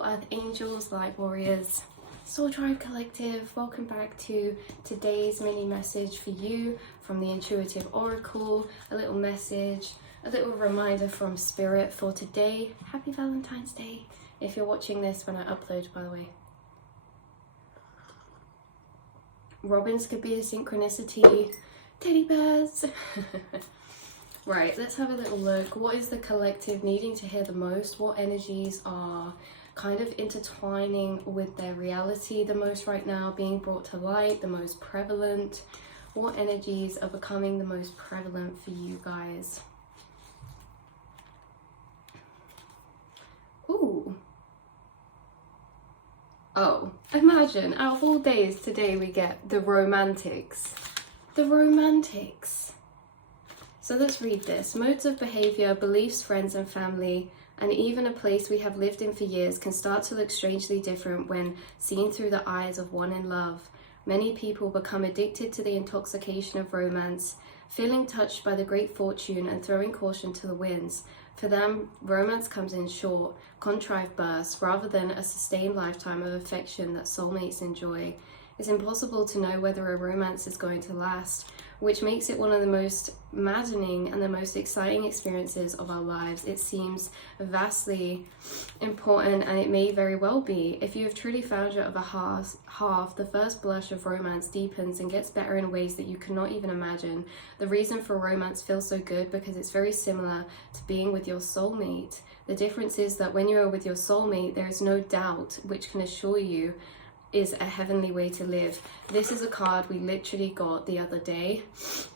beautiful earth angels, light warriors, soul tribe collective. Welcome back to today's mini message for you from the intuitive oracle. A little message, a little reminder from spirit for today. Happy Valentine's Day if you're watching this when I upload, by the way. Robins could be a synchronicity, teddy bears. Right, let's have a little look. What is the collective needing to hear the most? What energies are kind of intertwining with their reality the most right now, being brought to light, the most prevalent? What energies are becoming the most prevalent for you guys? Ooh. Oh, imagine, out of all days, today we get the romantics. The romantics. So let's read this. Modes of behavior, beliefs, friends and family, and even a place we have lived in for years can start to look strangely different when seen through the eyes of one in love. Many people become addicted to the intoxication of romance, feeling touched by the great fortune and throwing caution to the winds. For them, romance comes in short, contrived bursts, rather than a sustained lifetime of affection that soulmates enjoy. It's impossible to know whether a romance is going to last, which makes it one of the most maddening and the most exciting experiences of our lives. It seems vastly important, and it may very well be. If you have truly found your other half, the first blush of romance deepens and gets better in ways that you cannot even imagine. The reason for romance feels so good because it's very similar to being with your soulmate. The difference is that when you are with your soulmate, there is no doubt, which can assure you is a heavenly way to live. This is a card we literally got the other day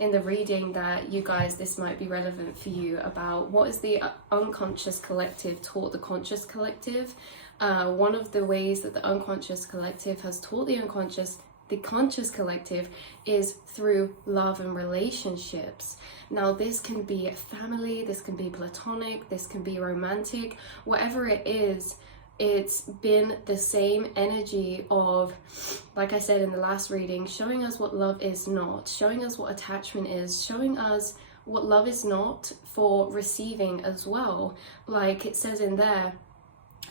in the reading that you guys, this might be relevant for you, about what is the unconscious collective taught the conscious collective. One of the ways that the unconscious collective has taught the conscious collective is through love and relationships. Now this can be a family, this can be platonic, this can be romantic, whatever it is. It's been the same energy of, like I said in the last reading, showing us what love is not, showing us what attachment is, showing us what love is not for receiving as well. Like it says in there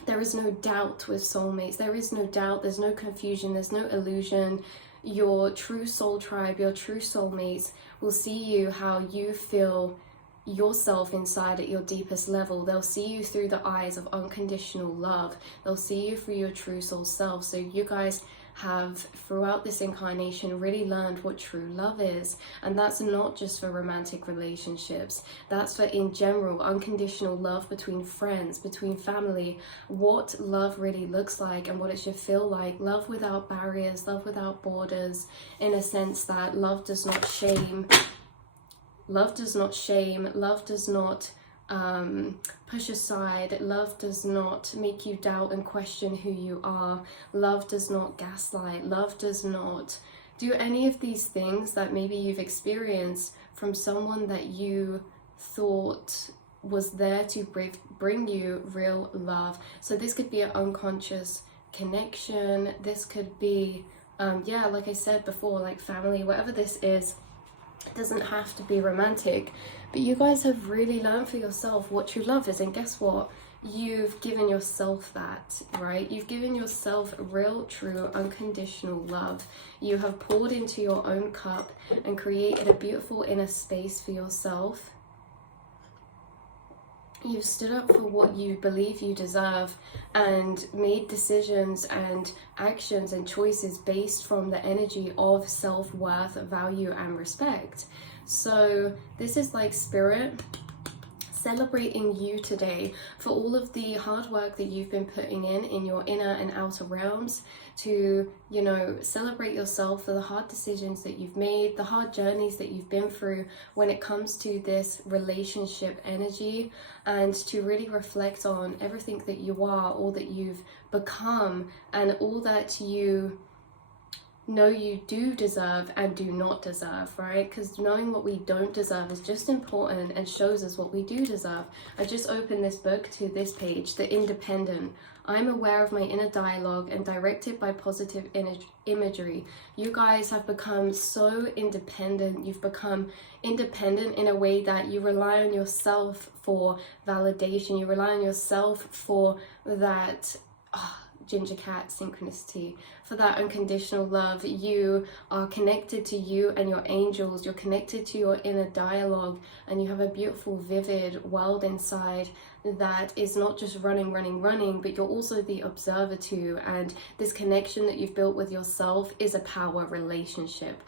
is no doubt with soulmates. There is no doubt, there's no confusion, there's no illusion. Your true soul tribe, your true soulmates will see you how you feel yourself inside at your deepest level. They'll see you through the eyes of unconditional love. They'll see you through your true soul self. So you guys have throughout this incarnation really learned what true love is, and that's not just for romantic relationships, that's for in general unconditional love between friends, between family, what love really looks like and what it should feel like. Love without barriers, love without borders, in a sense that love does not shame. Love does not shame, love does not push aside, love does not make you doubt and question who you are, love does not gaslight, love does not do any of these things that maybe you've experienced from someone that you thought was there to bring you real love. So this could be an unconscious connection, this could be, yeah, like I said before, like family, whatever this is. It doesn't have to be romantic, but you guys have really learned for yourself what true love is, and guess what? You've given yourself that, right? You've given yourself real, true, unconditional love. You have poured into your own cup and created a beautiful inner space for yourself. You've stood up for what you believe you deserve and made decisions and actions and choices based from the energy of self-worth, value and respect. So this is like spirit celebrating you today for all of the hard work that you've been putting in your inner and outer realms, to, you know, celebrate yourself for the hard decisions that you've made, the hard journeys that you've been through when it comes to this relationship energy, and to really reflect on everything that you are, all that you've become, and all that you know you do deserve and do not deserve, right? Because knowing what we don't deserve is just important and shows us what we do deserve. I just opened this book to this page, The Independent. I'm aware of my inner dialogue and directed by positive imagery. You guys have become so independent. You've become independent in a way that you rely on yourself for validation. You rely on yourself for that Ginger cat synchronicity, for that unconditional love. You are connected to you and your angels, you're connected to your inner dialogue, and you have a beautiful vivid world inside that is not just running, but you're also the observer too. And this connection that you've built with yourself is a power relationship.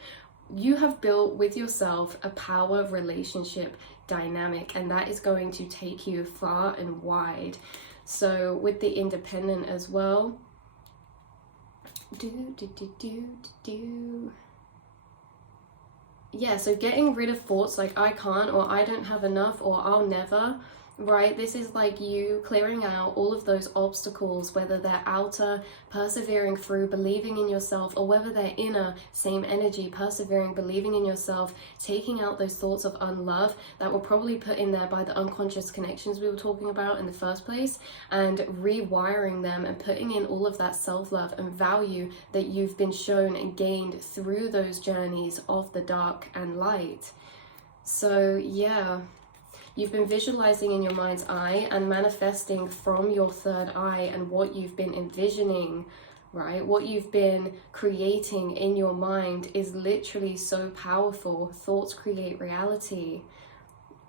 You have built with yourself a power relationship dynamic, and that is going to take you far and wide. So with the independent as well, yeah, so getting rid of thoughts like I can't, or I don't have enough, or I'll never, right? This is like you clearing out all of those obstacles, whether they're outer, persevering through, believing in yourself, or whether they're inner, same energy, persevering, believing in yourself, taking out those thoughts of unlove that were probably put in there by the unconscious connections we were talking about in the first place, and rewiring them and putting in all of that self-love and value that you've been shown and gained through those journeys of the dark and light. So yeah, you've been visualizing in your mind's eye and manifesting from your third eye, and what you've been envisioning, right? What you've been creating in your mind is literally so powerful. Thoughts create reality.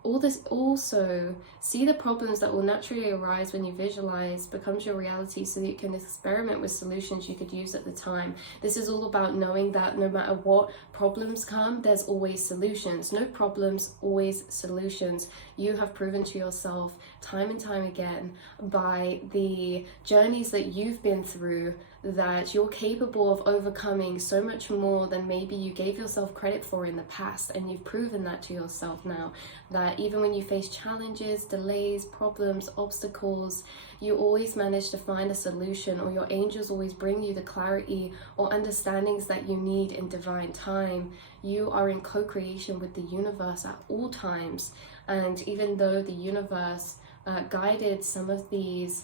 All this also, see the problems that will naturally arise when you visualize becomes your reality, so that you can experiment with solutions you could use at the time. This is all about knowing that no matter what problems come, there's always solutions. No problems, always solutions. You have proven to yourself time and time again by the journeys that you've been through that you're capable of overcoming so much more than maybe you gave yourself credit for in the past. And you've proven that to yourself now, that even when you face challenges, delays, problems, obstacles, you always manage to find a solution, or your angels always bring you the clarity or understandings that you need in divine time. You are in co-creation with the universe at all times. And even though the universe guided some of these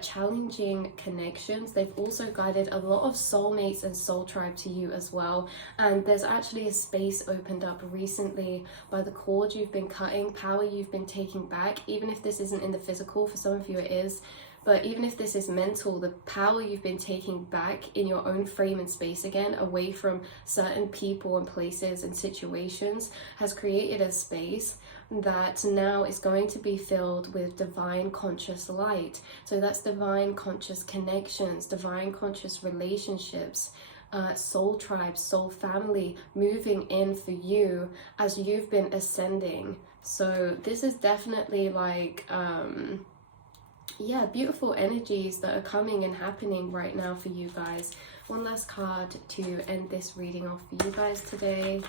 challenging connections, they've also guided a lot of soulmates and soul tribe to you as well. And there's actually a space opened up recently by the cord you've been cutting, power you've been taking back. Even if this isn't in the physical, for some of you it is, but even if this is mental, the power you've been taking back in your own frame and space again, away from certain people and places and situations, has created a space that now is going to be filled with divine conscious light. So that's divine conscious connections, divine conscious relationships, soul tribes, soul family moving in for you as you've been ascending. So this is definitely like yeah, beautiful energies that are coming and happening right now for you guys. One last card to end this reading off for you guys today.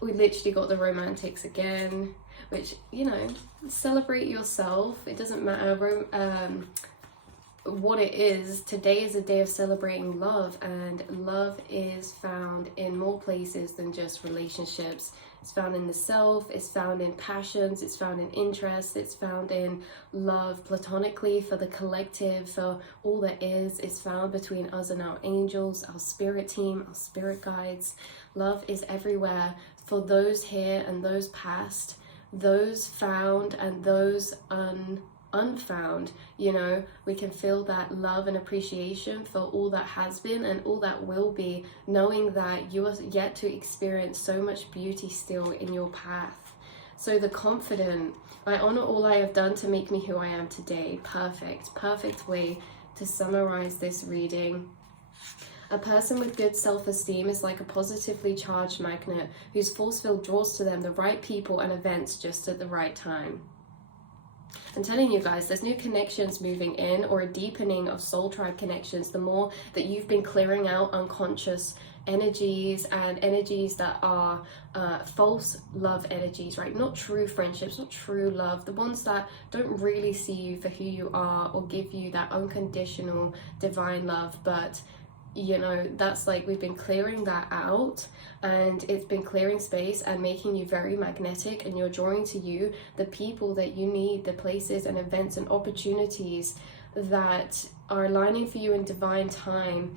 We literally got the romantics again, which, you know, celebrate yourself. It doesn't matter what it is. Today is a day of celebrating love, and love is found in more places than just relationships. It's found in the self, it's found in passions, it's found in interests, it's found in love platonically for the collective, for all that is. It's found between us and our angels, our spirit team, our spirit guides. Love is everywhere for those here and those past, those found and those unfound. You know, we can feel that love and appreciation for all that has been and all that will be, knowing that you are yet to experience so much beauty still in your path. So the confident, I honor all I have done to make me who I am today. Perfect way to summarize this reading. A person with good self-esteem is like a positively charged magnet whose force field draws to them the right people and events just at the right time. I'm telling you guys, there's new connections moving in, or a deepening of soul tribe connections, the more that you've been clearing out unconscious energies and energies that are false love energies, right? Not true friendships, not true love, the ones that don't really see you for who you are or give you that unconditional divine love. But you know, that's like, we've been clearing that out, and it's been clearing space and making you very magnetic, and you're drawing to you the people that you need, the places and events and opportunities that are aligning for you in divine time.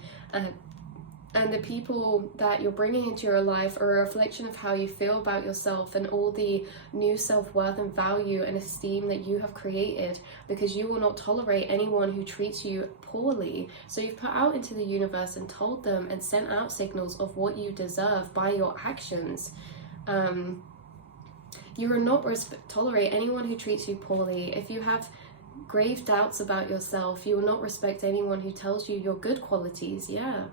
And the people that you're bringing into your life are a reflection of how you feel about yourself and all the new self-worth and value and esteem that you have created, because you will not tolerate anyone who treats you poorly. So you've put out into the universe and told them and sent out signals of what you deserve by your actions. You will not tolerate anyone who treats you poorly. If you have grave doubts about yourself, you will not respect anyone who tells you your good qualities. Yeah.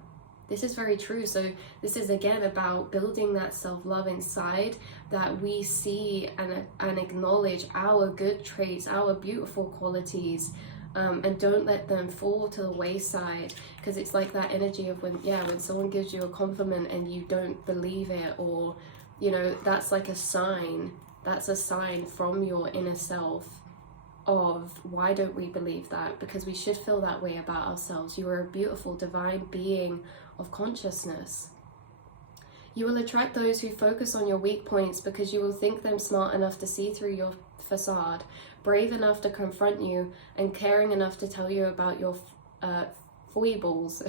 This is very true. So this is again about building that self-love inside, that we see and acknowledge our good traits, our beautiful qualities, and don't let them fall to the wayside. Because it's like that energy of when someone gives you a compliment and you don't believe it, or that's like a sign. That's a sign from your inner self of why don't we believe that? Because we should feel that way about ourselves. You are a beautiful divine being of consciousness. You will attract those who focus on your weak points because you will think them smart enough to see through your facade, brave enough to confront you, and caring enough to tell you about your foibles.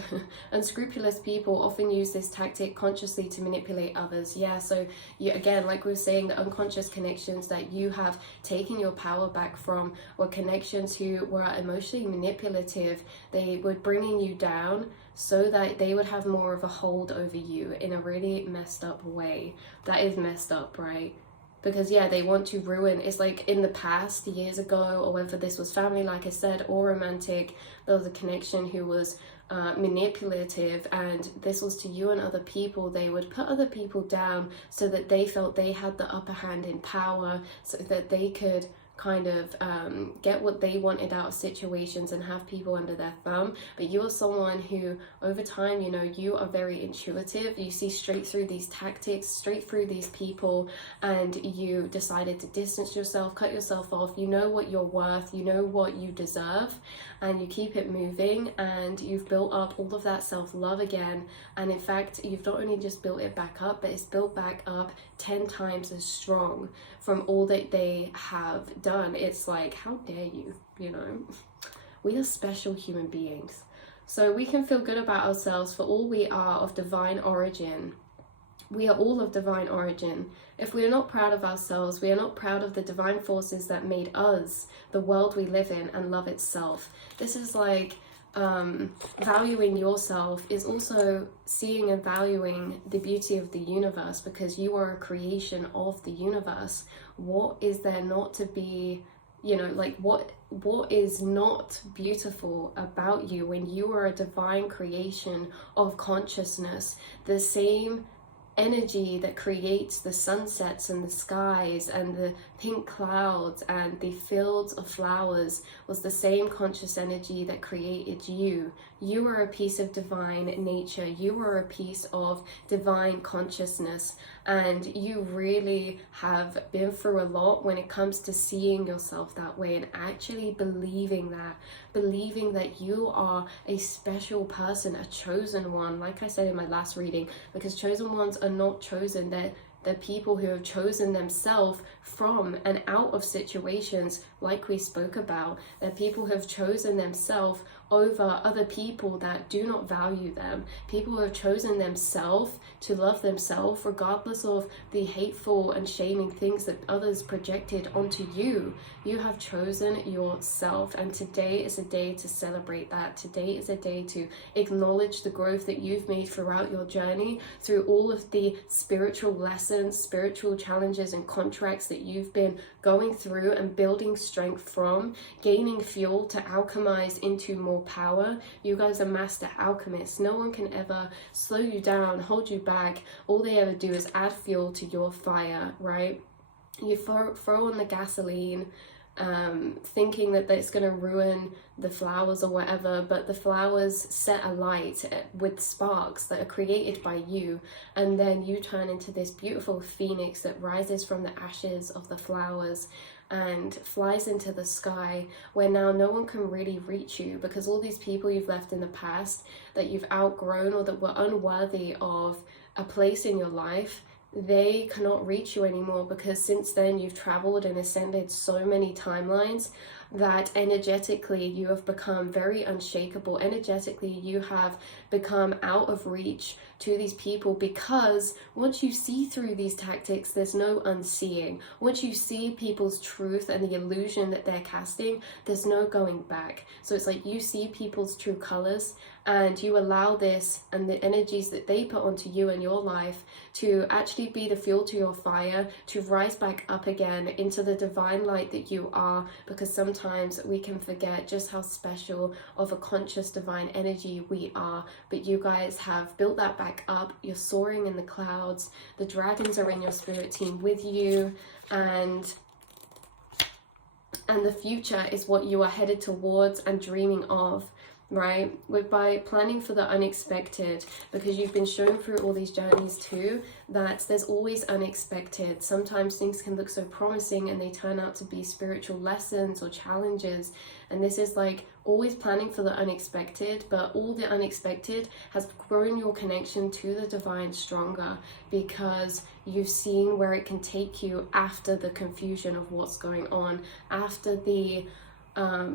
Unscrupulous people often use this tactic consciously to manipulate others. Yeah, so again, like we were saying, the unconscious connections that you have taken your power back from were connections who were emotionally manipulative. They were bringing you down so that they would have more of a hold over you in a really messed up way. That is messed up, right? Because they want to ruin. It's like in the past, years ago, or whether this was family, like I said, or romantic, there was a connection who was manipulative, and this was to you and other people. They would put other people down so that they felt they had the upper hand in power, so that they could kind of get what they wanted out of situations and have people under their thumb. But you are someone who over time, you are very intuitive. You see straight through these tactics, straight through these people, and you decided to distance yourself, cut yourself off. You know what you're worth, you know what you deserve, and you keep it moving, and you've built up all of that self-love again. And in fact, you've not only just built it back up, but it's built back up 10 times as strong from all that they have done. It's like, how dare you, We are special human beings. So we can feel good about ourselves, for all we are of divine origin. We are all of divine origin. If we are not proud of ourselves, we are not proud of the divine forces that made us, the world we live in, and love itself. This is like valuing yourself is also seeing and valuing the beauty of the universe, because you are a creation of the universe. What is there not to be, what is not beautiful about you when you are a divine creation of consciousness? The same energy that creates the sunsets and the skies and the pink clouds and the fields of flowers was the same conscious energy that created you. You are a piece of divine nature. You are a piece of divine consciousness, and you really have been through a lot when it comes to seeing yourself that way and actually believing that you are a special person, a chosen one, like I said in my last reading, because chosen ones are not chosen. They're people who have chosen themselves from and out of situations like we spoke about. They're people who have chosen themselves over other people that do not value them. People who have chosen themselves to love themselves regardless of the hateful and shaming things that others projected onto you. You have chosen yourself, and today is a day to celebrate that. Today is a day to acknowledge the growth that you've made throughout your journey, through all of the spiritual lessons, spiritual challenges and contracts that you've been going through and building strength from, gaining fuel to alchemize into more power. You guys are master alchemists. No one can ever slow you down, hold you back. All they ever do is add fuel to your fire, right? You throw on the gasoline, thinking that it's going to ruin the flowers or whatever, but the flowers set alight with sparks that are created by you, and then you turn into this beautiful phoenix that rises from the ashes of the flowers and flies into the sky, where now no one can really reach you, because all these people you've left in the past that you've outgrown or that were unworthy of a place in your life, they cannot reach you anymore, because since then you've traveled and ascended so many timelines that energetically you have become very unshakable. Energetically, you have become out of reach to these people, because once you see through these tactics, there's no unseeing. Once you see people's truth and the illusion that they're casting, there's no going back. So it's like you see people's true colors, and you allow this and the energies that they put onto you and your life to actually be the fuel to your fire, to rise back up again into the divine light that you are. Because sometimes we can forget just how special of a conscious divine energy we are. But you guys have built that back up. You're soaring in the clouds. The dragons are in your spirit team with you, and the future is what you are headed towards and dreaming of, right? By planning for the unexpected, because you've been shown through all these journeys too that there's always unexpected. Sometimes things can look so promising and they turn out to be spiritual lessons or challenges, and this is like always planning for the unexpected. But all the unexpected has grown your connection to the divine stronger, because you've seen where it can take you after the confusion of what's going on, after the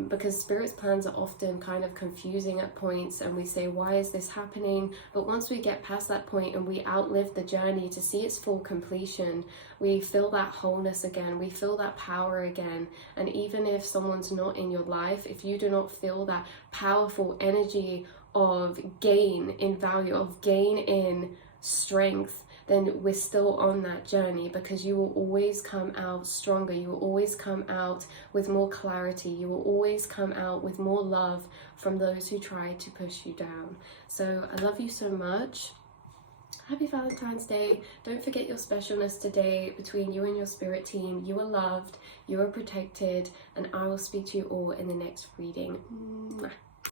because spirit's plans are often kind of confusing at points, and we say, why is this happening? But once we get past that point and we outlive the journey to see its full completion, we feel that wholeness again, we feel that power again. And even if someone's not in your life, if you do not feel that powerful energy of gain in value, of gain in strength, then we're still on that journey, because you will always come out stronger. You will always come out with more clarity. You will always come out with more love from those who try to push you down. So I love you so much. Happy Valentine's Day. Don't forget your specialness today between you and your spirit team. You are loved, you are protected, and I will speak to you all in the next reading. Mwah.